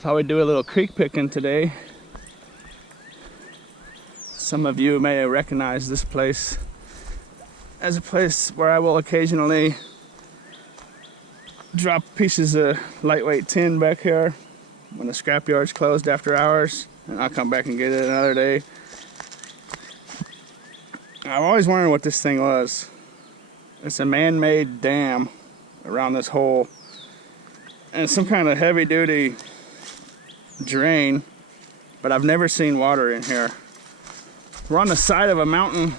Thought we'd do a little creek picking today. Some of you may recognize this place as a place where I will occasionally drop pieces of lightweight tin back here when the scrapyard's closed after hours, and I'll come back and get it another day. I've always wondered what this thing was. It's a man-made dam around this hole, and it's some kind of heavy-duty drain, but I've never seen water in here. We're on the side of a mountain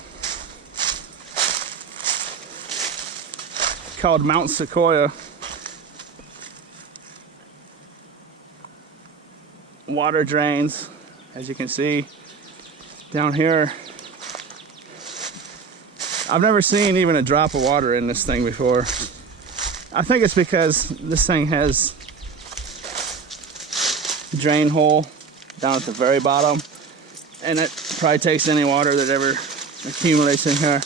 called Mount Sequoia. Water drains, as you can see down here. I've never seen even a drop of water in this thing before. I think it's because this thing has a drain hole down at the very bottom, and it probably takes any water that ever accumulates in here.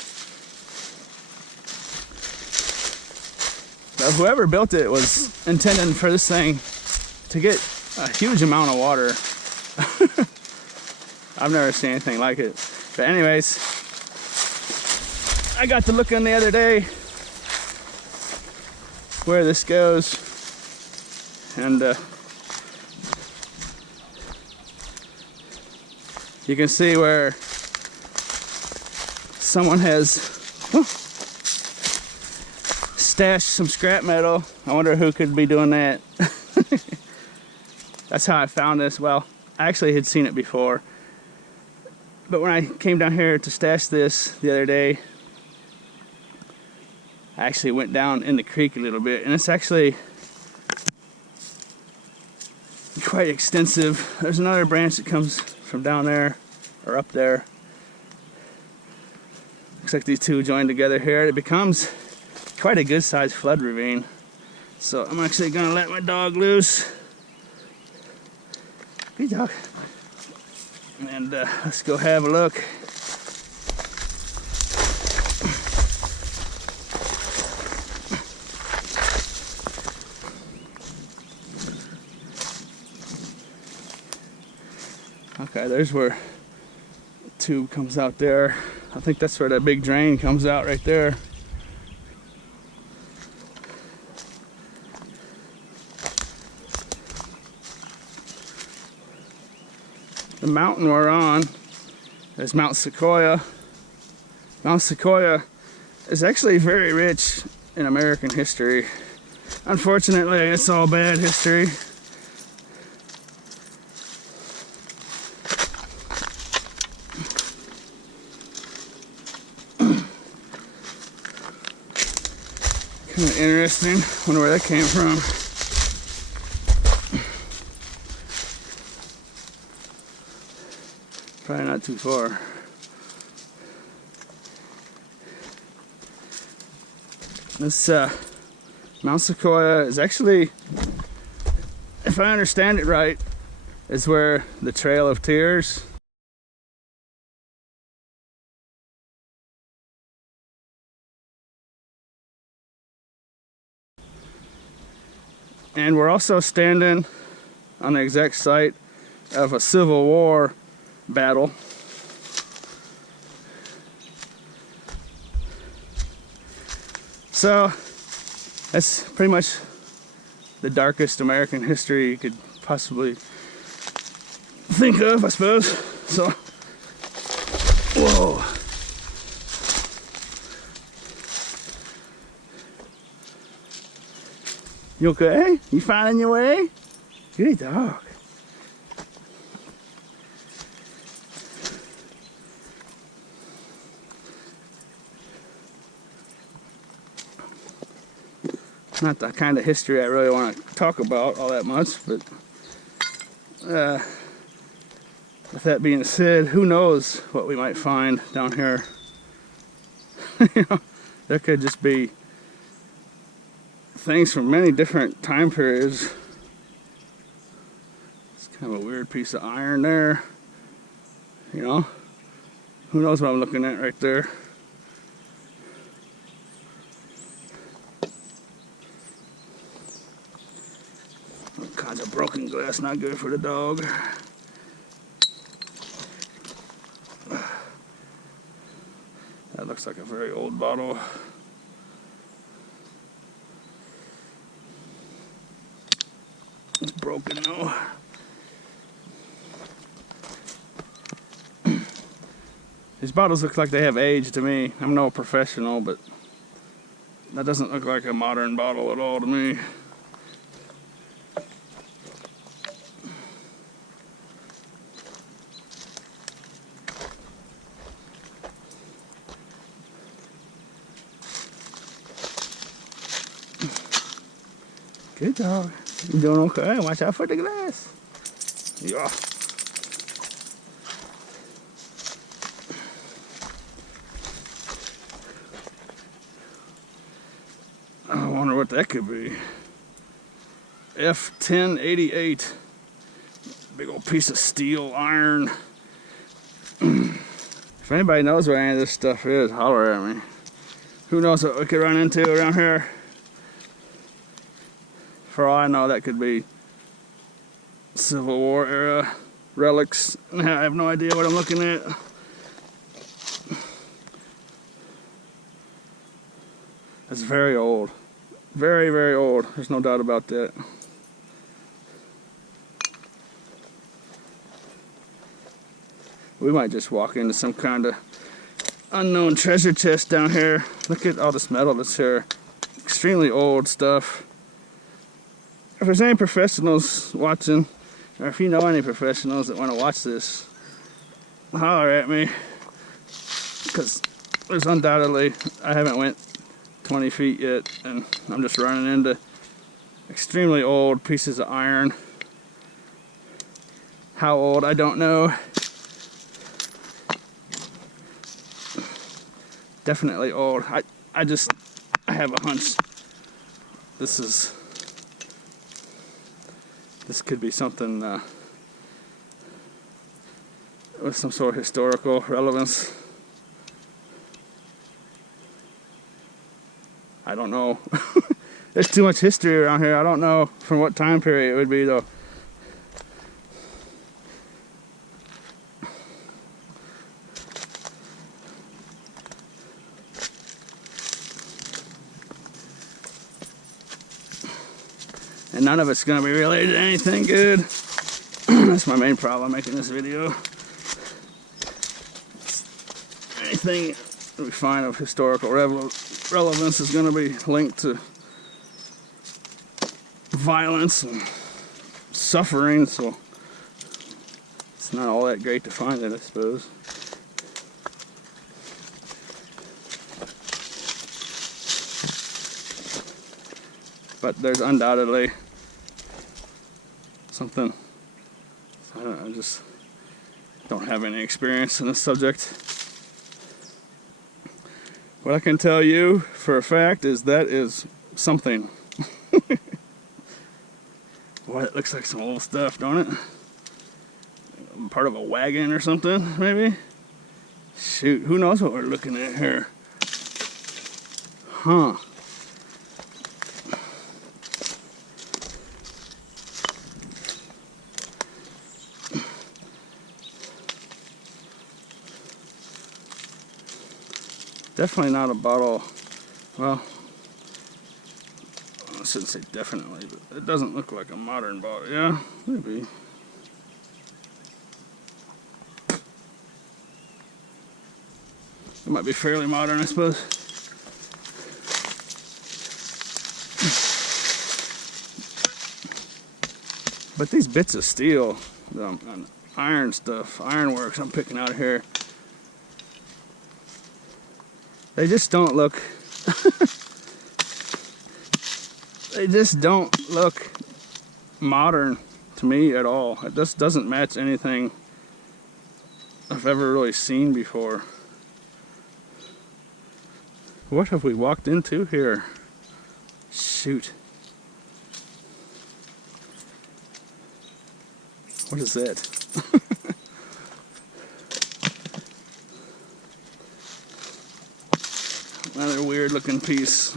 But whoever built it was intending for this thing to get a huge amount of water. I've never seen anything like it. But anyways, I got to looking the other day where this goes, and you can see where someone has stashed some scrap metal. I wonder who could be doing that. That's how I found this. Well, I actually had seen it before, but when I came down here to stash this the other day, I actually went down in the creek a little bit, and it's actually quite extensive. There's another branch that comes from down there or up there. Looks like these two join together here. It becomes quite a good sized flood ravine. So I'm actually gonna let my dog loose. Good dog. And let's go have a look. Okay, there's where the tube comes out there. I think that's where that big drain comes out right there. The mountain we're on is Mount Sequoia. Mount Sequoia is actually very rich in American history. Unfortunately, it's all bad history. Kind of interesting. Wonder where that came from. Probably not too far. This Mount Sequoia is actually, if I understand it right, is where the Trail of Tears and we're also standing on the exact site of a Civil War battle. So that's pretty much the darkest American history you could possibly think of, I suppose. So, whoa. You okay? You finding your way? Good dog. Not the kind of history I really want to talk about all that much, but with that being said, who knows what we might find down here. You know, there could just be things from many different time periods. It's kind of a weird piece of iron there. You know, who knows what I'm looking at right there. All kinds of broken glass, not good for the dog. That looks like a very old bottle. It's broken though. These bottles look like they have age to me. I'm no professional, but that doesn't look like a modern bottle at all to me. Good dog. You're doing okay. Watch out for the glass. Yeah. I wonder what that could be. F1088. Big old piece of steel iron. If anybody knows what any of this stuff is, holler at me. Who knows what we could run into around here? For all I know, that could be Civil War era relics. I have no idea what I'm looking at. It's very old. Very, very old. There's no doubt about that. We might just walk into some kind of unknown treasure chest down here. Look at all this metal that's here. Extremely old stuff. If there's any professionals watching, or if you know any professionals that want to watch this, holler at me. Because there's undoubtedly, I haven't went 20 feet yet, and I'm just running into extremely old pieces of iron. How old, I don't know. Definitely old. I have a hunch this could be something with some sort of historical relevance. I don't know. There's too much history around here. I don't know from what time period it would be though. And none of it's going to be related to anything good. That's my main problem making this video. Anything we find of historical relevance is going to be linked to violence and suffering, so it's not all that great to find it, I suppose. But there's undoubtedly something. I just don't have any experience in this subject. What I can tell you for a fact is that is something. Boy, it looks like some old stuff, don't it? Part of a wagon or something, maybe? Shoot, who knows what we're looking at here? Huh. Definitely not a bottle. Well, I shouldn't say definitely, but it doesn't look like a modern bottle. Yeah, maybe. It might be fairly modern, I suppose. But these bits of steel, iron stuff, ironworks I'm picking out here, they just don't look, they just don't look modern to me at all. It just doesn't match anything I've ever really seen before. What have we walked into here? Shoot. What is that? Another weird looking piece.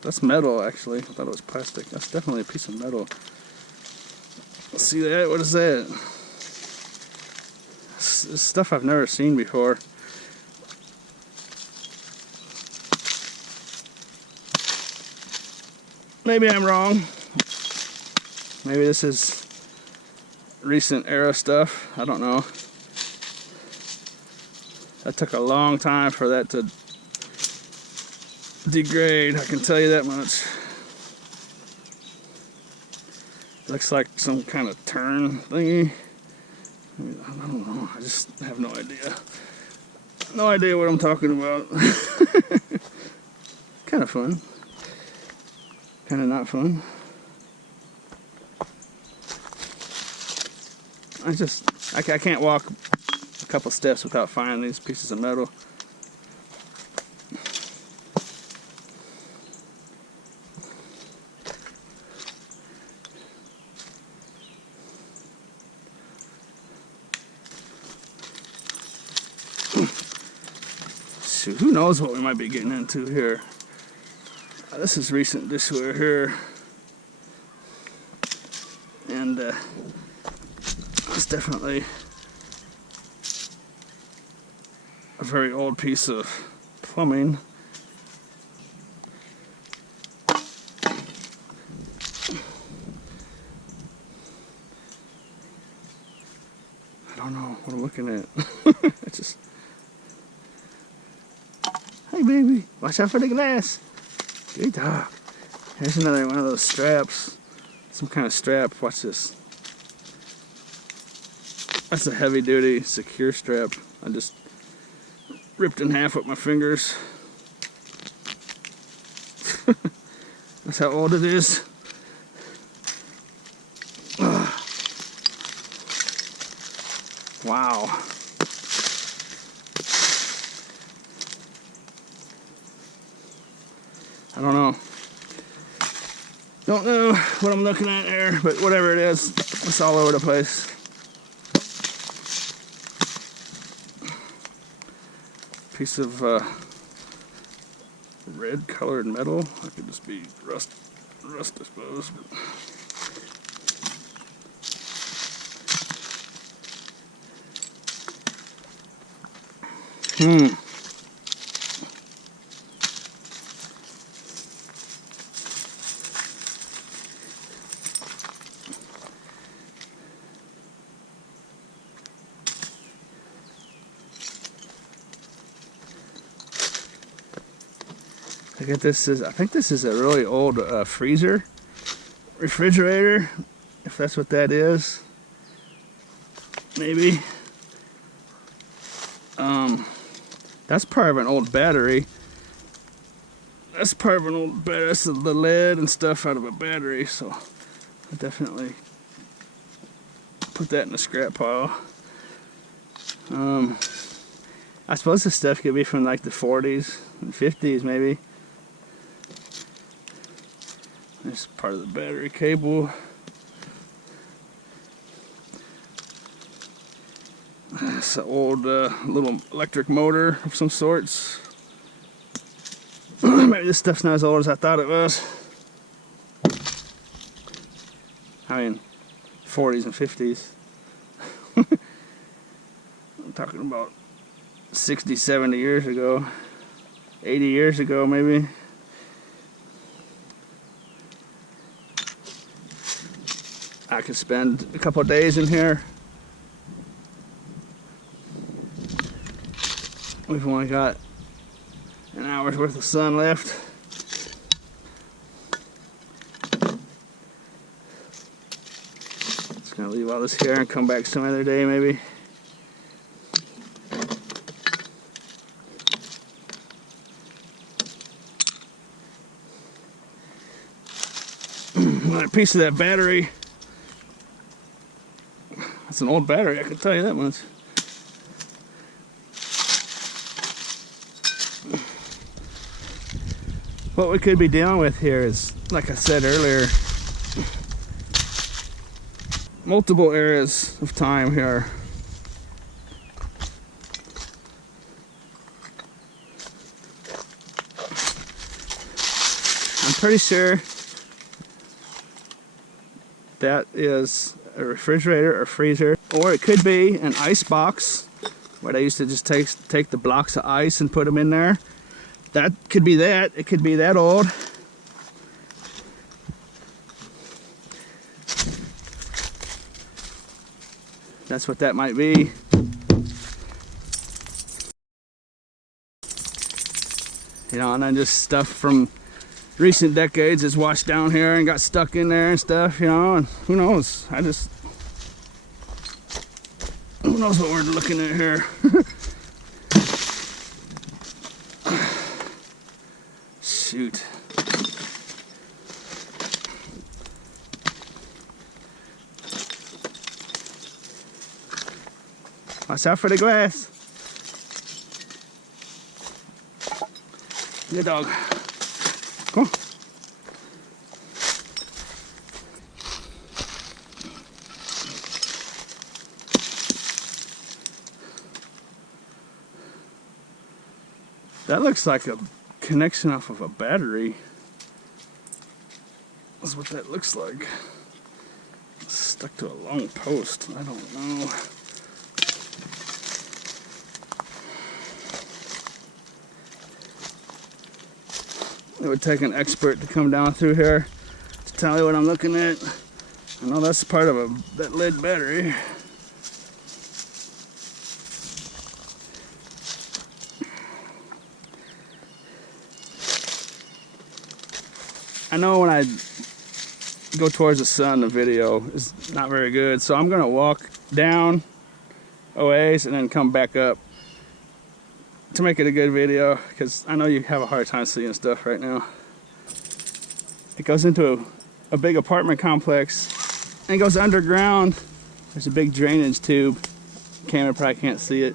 This That's metal, actually. I thought it was plastic. That's definitely a piece of metal. See that? What is that? It's stuff I've never seen before. Maybe I'm wrong. Maybe this is recent era stuff. I don't know. That took a long time for that to degrade, I can tell you that much. Looks like some kind of turn thingy. I don't know. I just have no idea. No idea what I'm talking about. Kind of fun. Kind of not fun. I can't walk a couple steps without finding these pieces of metal. Shoot, who knows what we might be getting into here. This is recent dishware here. And it's definitely a very old piece of plumbing. I don't know what I'm looking at. I just... Hey baby, watch out for the glass. Good dog. Here's another one of those straps. Some kind of strap. Watch this. That's a heavy duty secure strap. I just ripped in half with my fingers. That's how old it is. Ugh. Wow. I don't know. Don't know what I'm looking at there, but whatever it is, it's all over the place. Piece of red colored metal. That could just be rust I suppose. I think this is a really old refrigerator, if that's what that is. Maybe. That's part of an old battery. That's part of an old battery. That's the lead and stuff out of a battery, so I definitely put that in the scrap pile. I suppose this stuff could be from like the 40s and 50s maybe. This is part of the battery cable. It's an old little electric motor of some sorts. Maybe this stuff's not as old as I thought it was. I mean, 40s and 50s. I'm talking about 60, 70 years ago. 80 years ago, maybe. I could spend a couple of days in here. We've only got an hour's worth of sun left. Just gonna leave all this here and come back some other day maybe. Another piece of that battery. That's an old battery, I can tell you that much. What we could be dealing with here is, like I said earlier, multiple eras of time here. I'm pretty sure that is a refrigerator or freezer, or it could be an ice box where they used to just take the blocks of ice and put them in there. That could be that. It could be that old. That's what that might be. You know, and then just stuff from recent decades is washed down here and got stuck in there and stuff, you know, and who knows? Who knows what we're looking at here? Shoot. Watch out for the glass. Good dog. Come on. That looks like a connection off of a battery. That's what that looks like. It's stuck to a long post. I don't know. It would take an expert to come down through here to tell me what I'm looking at. I know that's part of that lead battery. I know when I go towards the sun, the video is not very good, so I'm gonna walk down a ways and then come back up to make it a good video, because I know you have a hard time seeing stuff right now. It goes into a big apartment complex and it goes underground. There's a big drainage tube. Camera probably can't see it.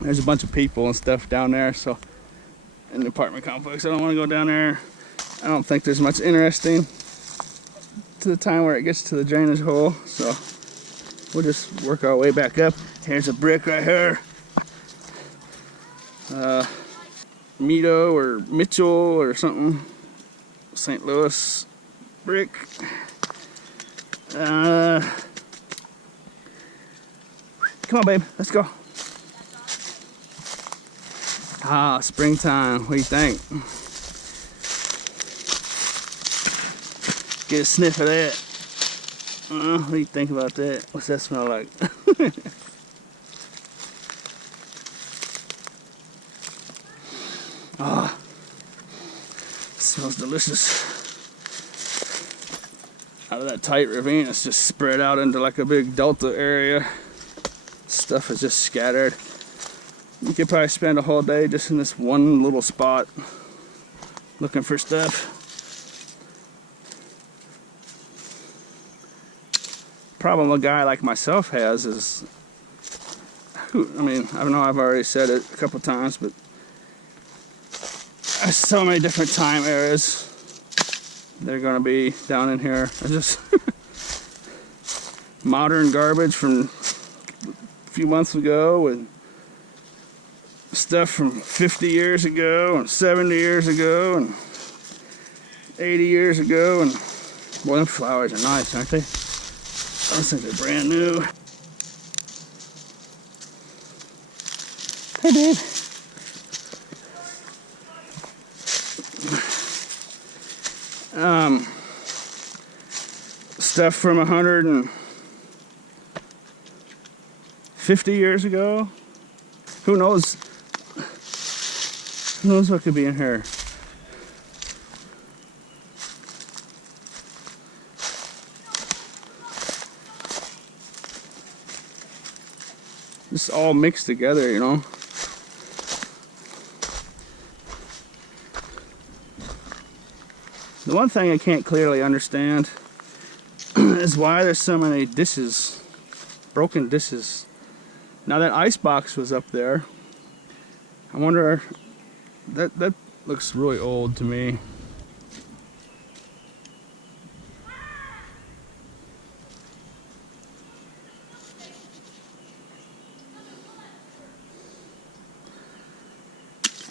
There's a bunch of people and stuff down there, so in the apartment complex, I don't want to go down there. I don't think there's much interesting to the time where it gets to the drainage hole, so we'll just work our way back up. Here's a brick right here. Mito or Mitchell or something. St. Louis brick. Come on, babe. Let's go. Ah, springtime. What do you think? Get a sniff of that. What do you think about that? What's that smell like? Ah, it smells delicious. Out of that tight ravine, it's just spread out into like a big delta area. Stuff is just scattered. You could probably spend a whole day just in this one little spot looking for stuff. Problem a guy like myself has is, I mean, I know I've already said it a couple times, but there's so many different time eras that are going to be down in here. I just modern garbage from a few months ago and stuff from 50 years ago and 70 years ago and 80 years ago. And boy, them flowers are nice, aren't they? Those things are brand new. Hey, babe. Stuff from 150 years ago. Who knows? Who knows what could be in here? It's all mixed together, you know. The one thing I can't clearly understand is why there's so many dishes, broken dishes. Now that ice box was up there. I wonder, that looks really old to me.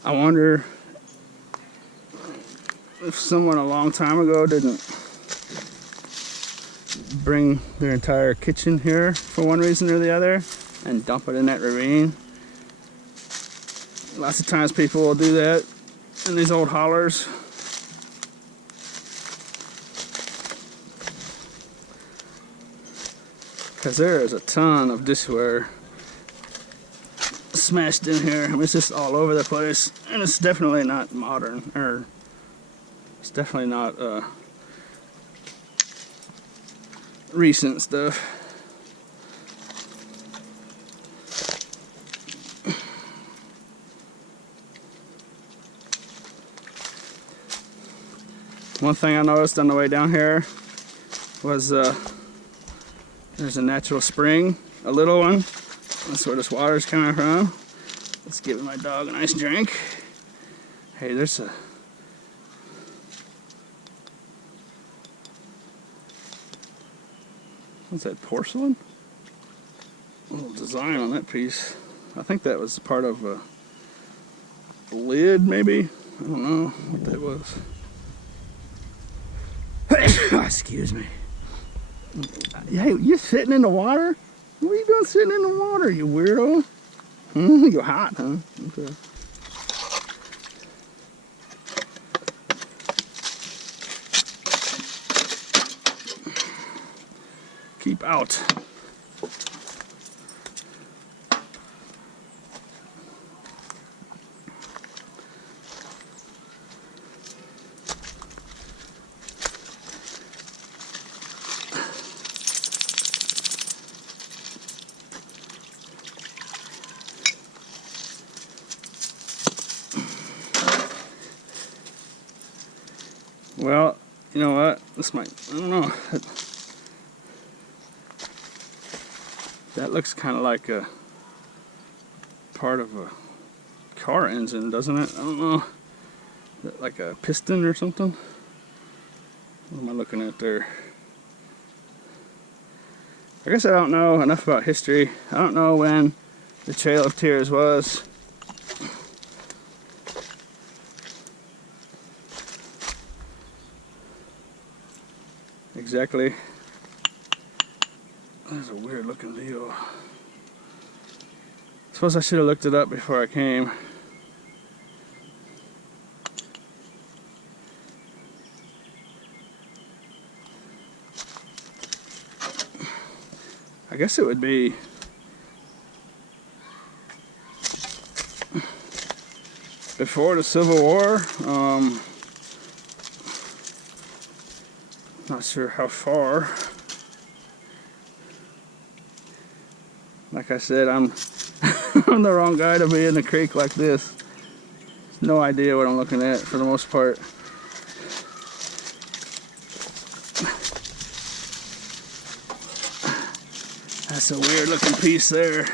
I wonder if someone a long time ago didn't bring their entire kitchen here for one reason or the other and dump it in that ravine. Lots of times people will do that in these old hollers. Because there is a ton of dishware smashed in here. I mean, it's just all over the place. And it's definitely not modern, or it's definitely not recent stuff. One thing I noticed on the way down here was there's a natural spring, a little one. That's where this water's coming from. Let's give my dog a nice drink. Hey, there's a... What's that, porcelain? A little design on that piece. I think that was part of a lid, maybe? I don't know what that was. Excuse me. Hey, you're sitting in the water? What are you doing sitting in the water, you weirdo? You're hot, huh? Okay. Keep out. Well, you know what? This might, I don't know. That looks kind of like a part of a car engine, doesn't it? I don't know. Is that like a piston or something? What am I looking at there? I guess I don't know enough about history. I don't know when the Trail of Tears was. Exactly. That's a weird looking deal. Suppose I should have looked it up before I came. I guess it would be before the Civil War. Not sure how far. Like I said, I'm I'm the wrong guy to be in the creek like this. No idea what I'm looking at for the most part. That's a weird looking piece there.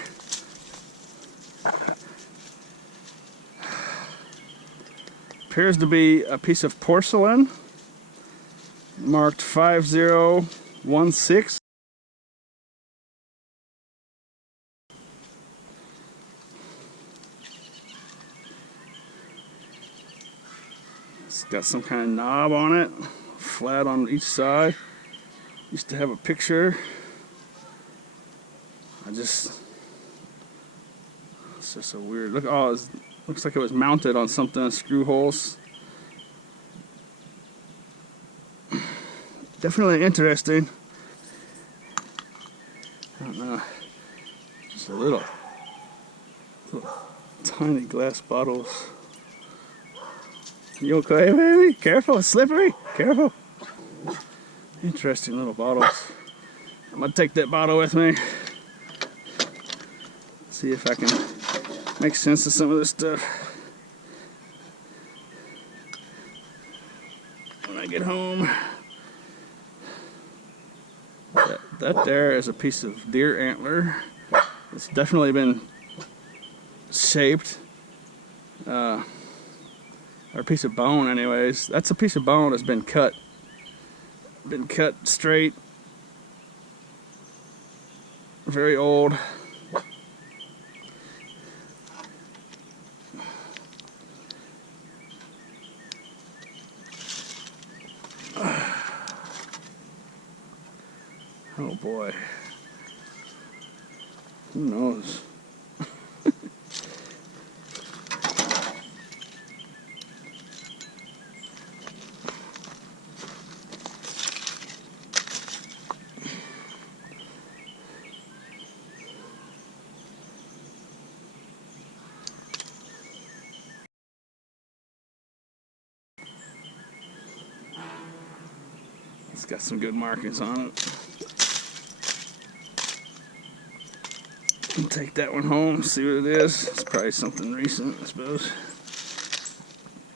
Appears to be a piece of porcelain marked 5016. It's got some kind of knob on it, flat on each side. Used to have a picture. It's just a weird look. Oh, it looks like it was mounted on something, screw holes. Definitely interesting. I don't know. Just a little tiny glass bottles. You okay, baby? Careful, it's slippery. Careful. Interesting little bottles. I'm gonna take that bottle with me. See if I can make sense of some of this stuff when I get home. That there is a piece of deer antler. It's definitely been shaped. Or a piece of bone anyways. That's a piece of bone that's been cut. Been cut straight. Very old. Oh boy. Who knows? It's got some good markings on it. I'll take that one home, see what it is. It's probably something recent, I suppose.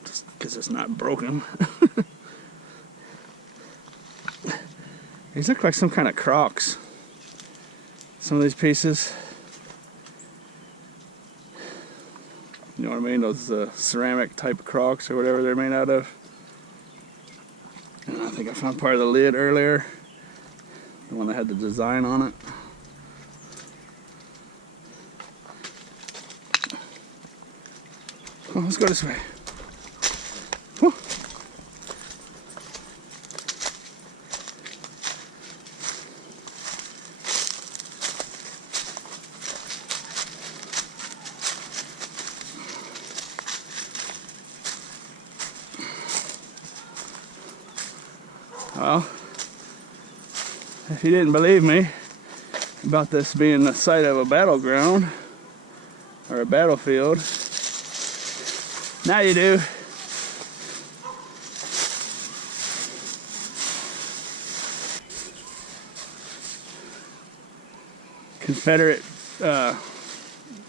Just because it's not broken. These look like some kind of Crocs. Some of these pieces. You know what I mean? Those ceramic type Crocs or whatever they're made out of. And I think I found part of the lid earlier. The one that had the design on it. Oh, let's go this way. Whew. Well, if you didn't believe me about this being the site of a battleground or a battlefield, now you do. Confederate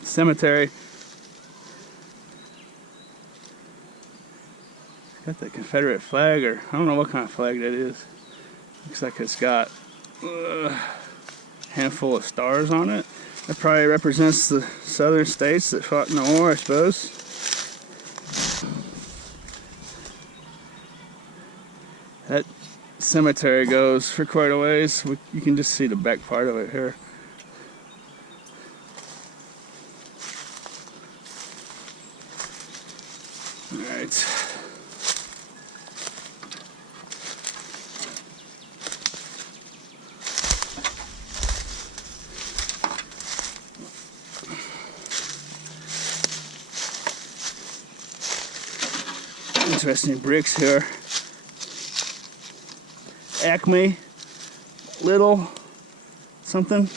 Cemetery. Got the Confederate flag, or I don't know what kind of flag that is. Looks like it's got a handful of stars on it. That probably represents the southern states that fought in the war, I suppose. That cemetery goes for quite a ways. You can just see the back part of it here. Alright. Interesting bricks here. Acme, little something.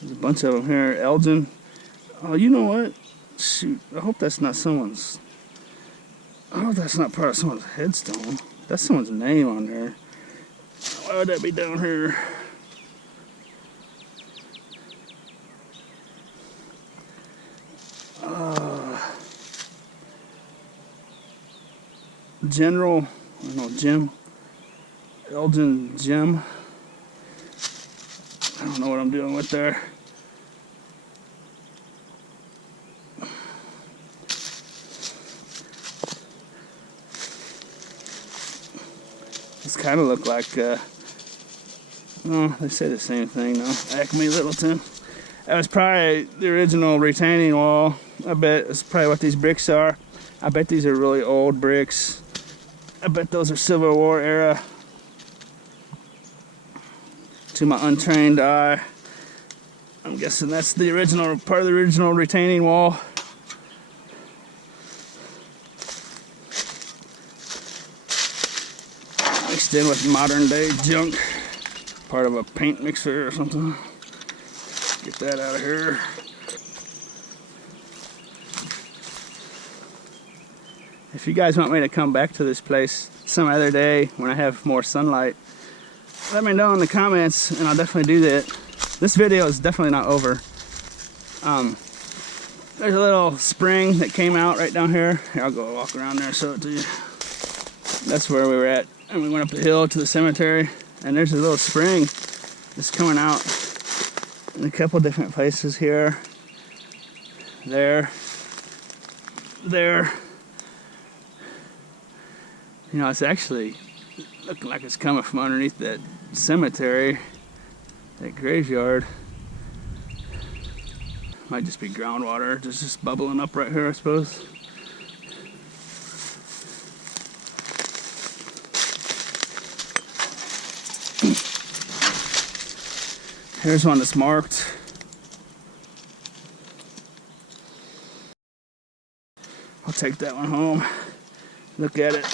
There's a bunch of them here. Elgin. Oh, you know what? Shoot, I hope that's not someone's. I hope that's not part of someone's headstone. That's someone's name on there. Why would that be down here? General, I don't know, Jim, Elgin Jim. I don't know what I'm doing with there. This kind of look like, oh, they say the same thing though. Acme Littleton. That was probably the original retaining wall. I bet it's probably what these bricks are. I bet these are really old bricks. I bet those are Civil War era. To my untrained eye, I'm guessing that's the original, part of the original retaining wall. Mixed in with modern day junk. Part of a paint mixer or something. Get that out of here. If you guys want me to come back to this place some other day when I have more sunlight, let me know in the comments and I'll definitely do that. This video is definitely not over. There's a little spring that came out right down here. Here, I'll go walk around there and show it to you. That's where we were at. And we went up the hill to the cemetery and there's a little spring that's coming out in a couple different places here. There. You know, it's actually looking like it's coming from underneath that cemetery, that graveyard. Might just be groundwater, just bubbling up right here, I suppose. Here's one that's marked. I'll take that one home. Look at it.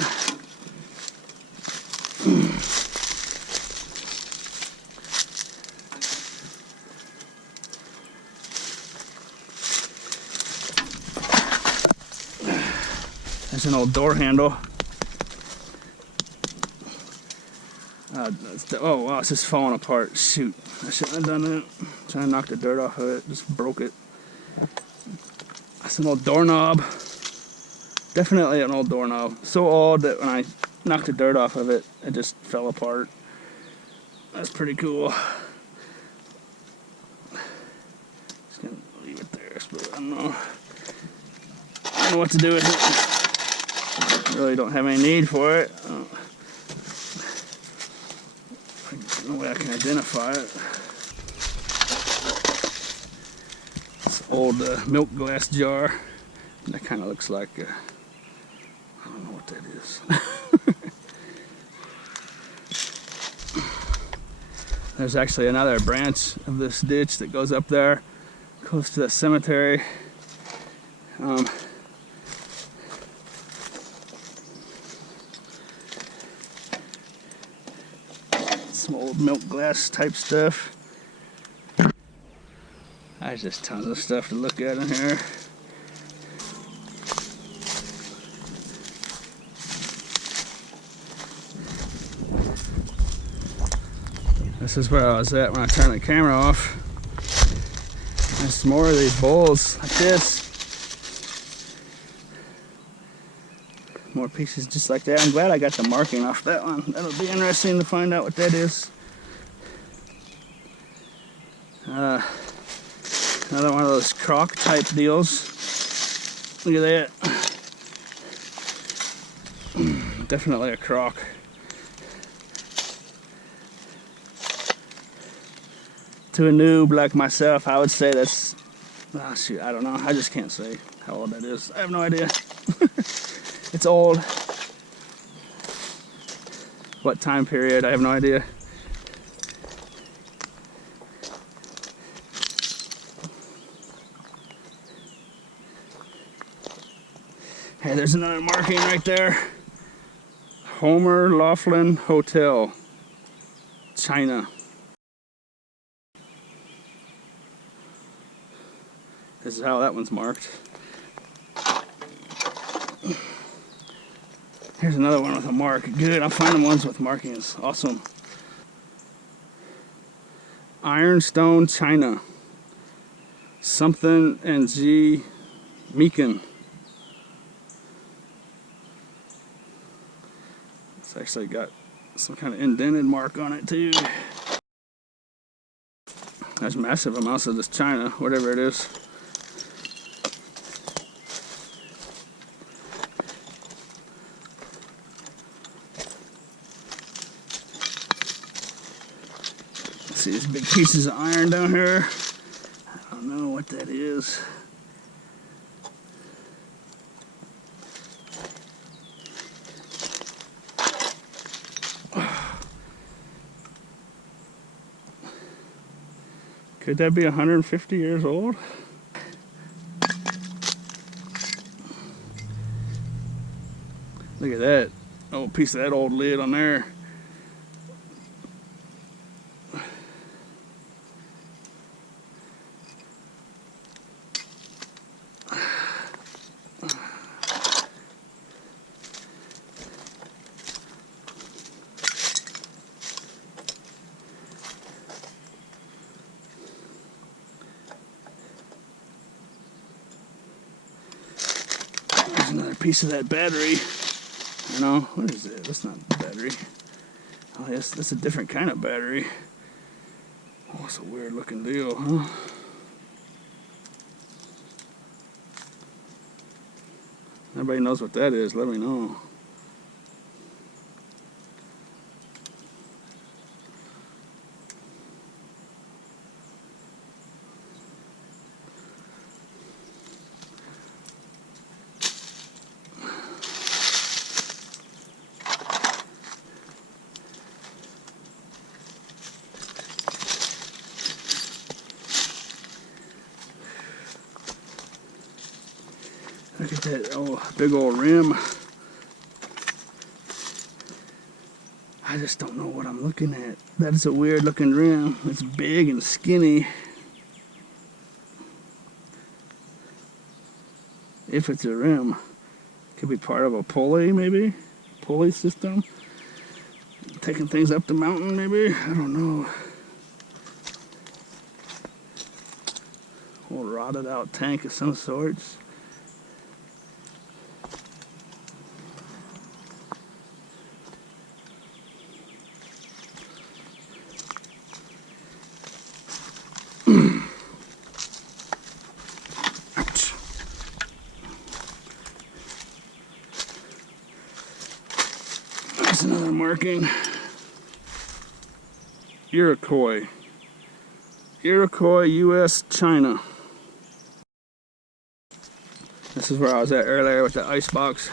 There's an old door handle. Oh wow, it's just falling apart. Shoot, I shouldn't have done that. Trying to knock the dirt off of it, just broke it. That's an old doorknob. Definitely an old doorknob. So old that when I knocked the dirt off of it, it just fell apart. That's pretty cool. Just gonna leave it there, but I don't know what to do with it. Really don't have any need for it. No way I can identify it. This old milk glass jar. That kind of looks like, I don't know what that is. There's actually another branch of this ditch that goes up there, close to the cemetery. Some old milk glass type stuff. There's just tons of stuff to look at in here. This is where I was at when I turned the camera off. There's some more of these bowls like this. More pieces just like that. I'm glad I got the marking off that one. That'll be interesting to find out what that is. Another one of those crock type deals. Look at that. Definitely a crock. To a noob like myself, I would say that's, shoot, I don't know. I just can't say how old that is. I have no idea. It's old. What time period? I have no idea. Hey, there's another marking right there. Homer Laughlin Hotel, China. This is how that one's marked. Here's another one with a mark. Good, I'm finding ones with markings. Awesome. Ironstone, China. Something and G. Meekin. It's actually got some kind of indented mark on it too. There's massive amounts of this China, whatever it is. See these big pieces of iron down here. I don't know what that is. Could that be 150 years old? Look at that. Oh, piece of that old lid on there. Another piece of that battery. You know, what is it? That's not a battery. Oh, yes, that's a different kind of battery. Oh, it's a weird looking deal, huh? Everybody knows what that is, let me know. Look at that big old rim. I just don't know what I'm looking at. That is a weird looking rim. It's big and skinny. If it's a rim, could be part of a pulley, maybe? Pulley system? Taking things up the mountain, maybe? I don't know. Old rotted out tank of some sorts. Ouch. There's another marking. Iroquois. Iroquois, U.S., China. This is where I was at earlier with the ice box.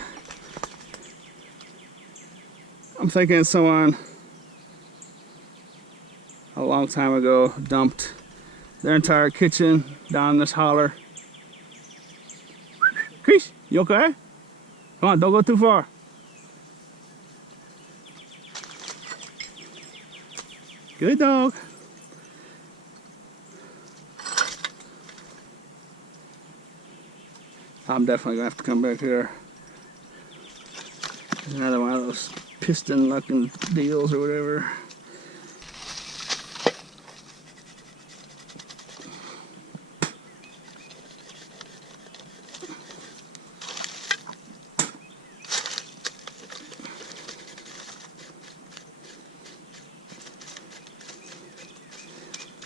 I'm thinking someone a long time ago dumped their entire kitchen down this holler. Chris, you okay? Come on, don't go too far. Good dog. I'm definitely gonna have to come back here. There's another one of those piston looking deals or whatever.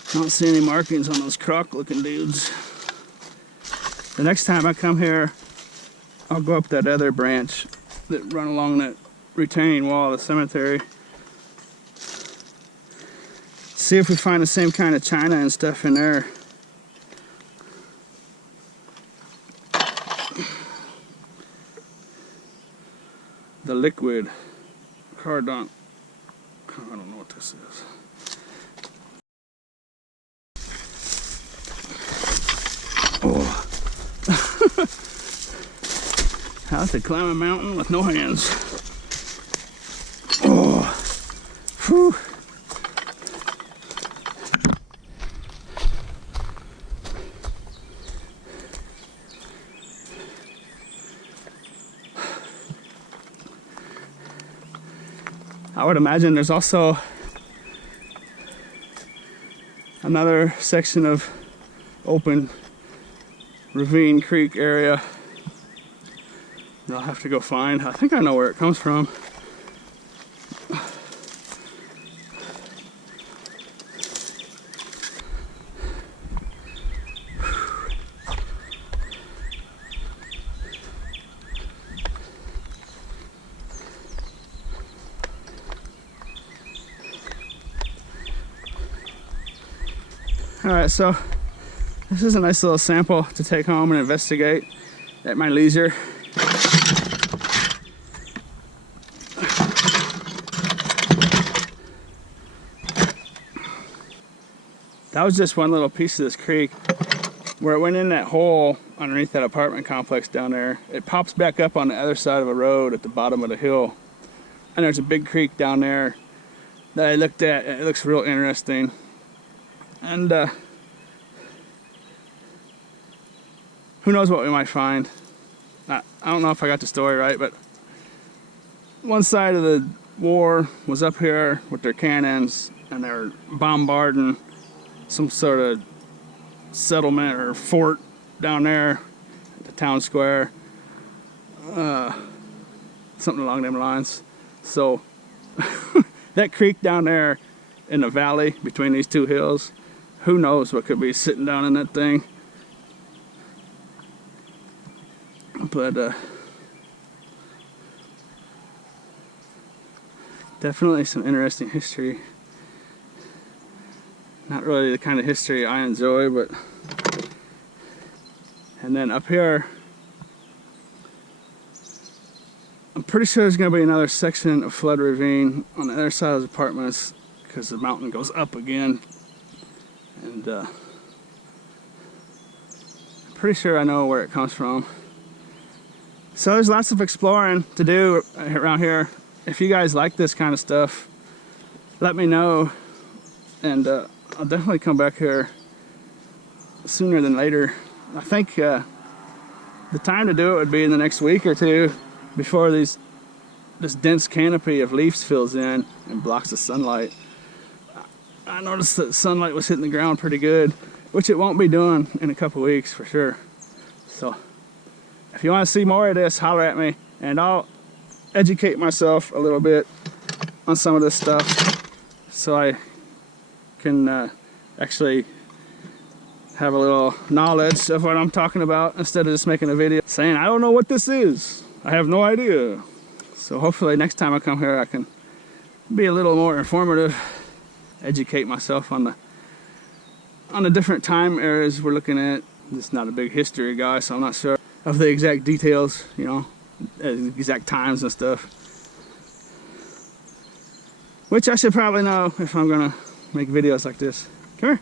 I don't see any markings on those croc looking dudes. The next time I come here, I'll go up that other branch that run along that retaining wall of the cemetery. See if we find the same kind of china and stuff in there. The liquid cardon. I don't know what this is. Oh. How to climb a mountain with no hands. Oh. Whew. I would imagine there's also another section of open ravine creek area that I'll have to go find. I think I know where it comes from. Alright, so this is a nice little sample to take home and investigate at my leisure. That was just one little piece of this creek where it went in that hole underneath that apartment complex down there. It pops back up on the other side of a road at the bottom of the hill. And there's a big creek down there that I looked at, and it looks real interesting. And who knows what we might find. I don't know if I got the story right, but one side of the war was up here with their cannons, and they were bombarding some sort of settlement or fort down there at the town square. Something along them lines. So that creek down there in the valley between these two hills, who knows what could be sitting down in that thing. But definitely some interesting history. Not really the kind of history I enjoy, but... And then up here, I'm pretty sure there's going to be another section of flood ravine on the other side of the apartments, because the mountain goes up again. And I'm pretty sure I know where it comes from. So there's lots of exploring to do around here. If you guys like this kind of stuff, let me know, and I'll definitely come back here sooner than later. I think the time to do it would be in the next week or two before this dense canopy of leaves fills in and blocks the sunlight. I noticed that sunlight was hitting the ground pretty good, which it won't be doing in a couple weeks for sure. So if you want to see more of this, holler at me, and I'll educate myself a little bit on some of this stuff so I can actually have a little knowledge of what I'm talking about instead of just making a video saying I don't know what this is. I have no idea. So hopefully next time I come here I can be a little more informative, educate myself on the different time areas we're looking at. I'm just not a big history guy, so I'm not sure of the exact details, you know, exact times and stuff. Which I should probably know if I'm gonna make videos like this. Come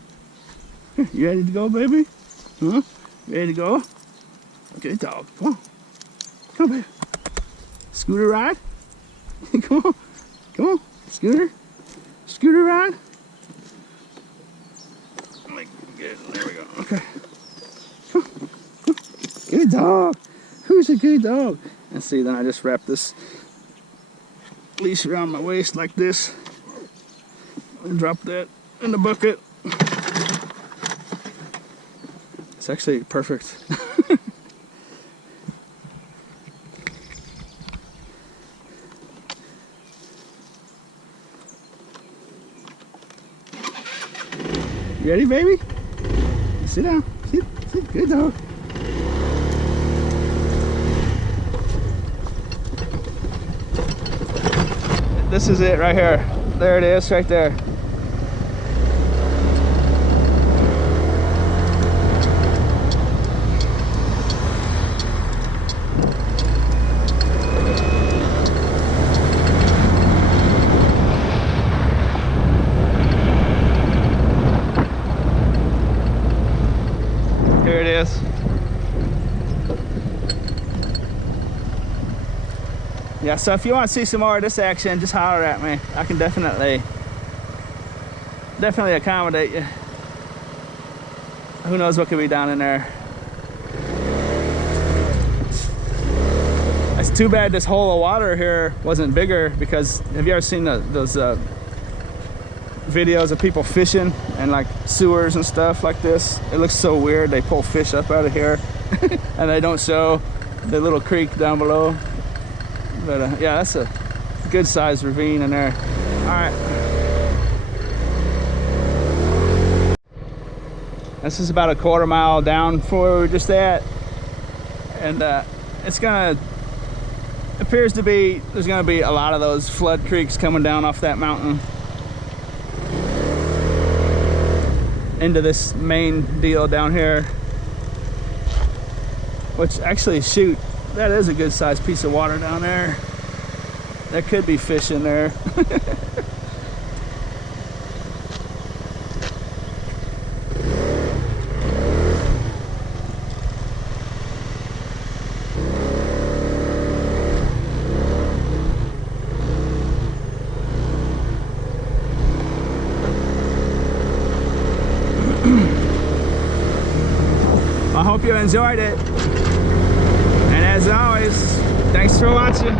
here. You ready to go, baby? Huh? You ready to go? Good dog. Come on. Come on, baby. Scooter ride? Come on. Come on. Scooter. Scooter ride? Good. There we go. Okay. Come on. Come on. Good dog. Who's a good dog? And see, then I just wrap this leash around my waist like this and drop that in the bucket. It's actually perfect. You ready, baby? Sit down. Sit. Good dog. This is it right here. There it is, right there. Here it is. Yeah, so if you want to see some more of this action, just holler at me. I can definitely accommodate you. Who knows what could be down in there. It's too bad this hole of water here wasn't bigger, because have you ever seen those videos of people fishing and like sewers and stuff like this? It looks so weird. They pull fish up out of here and they don't show the little creek down below. But yeah, that's a good sized ravine in there. All right. This is about a quarter mile down from where we were just at. And appears to be, there's gonna be a lot of those flood creeks coming down off that mountain into this main deal down here. Which actually, shoot, that is a good sized piece of water down there. There could be fish in there. I hope you enjoyed it. And as always, thanks for watching.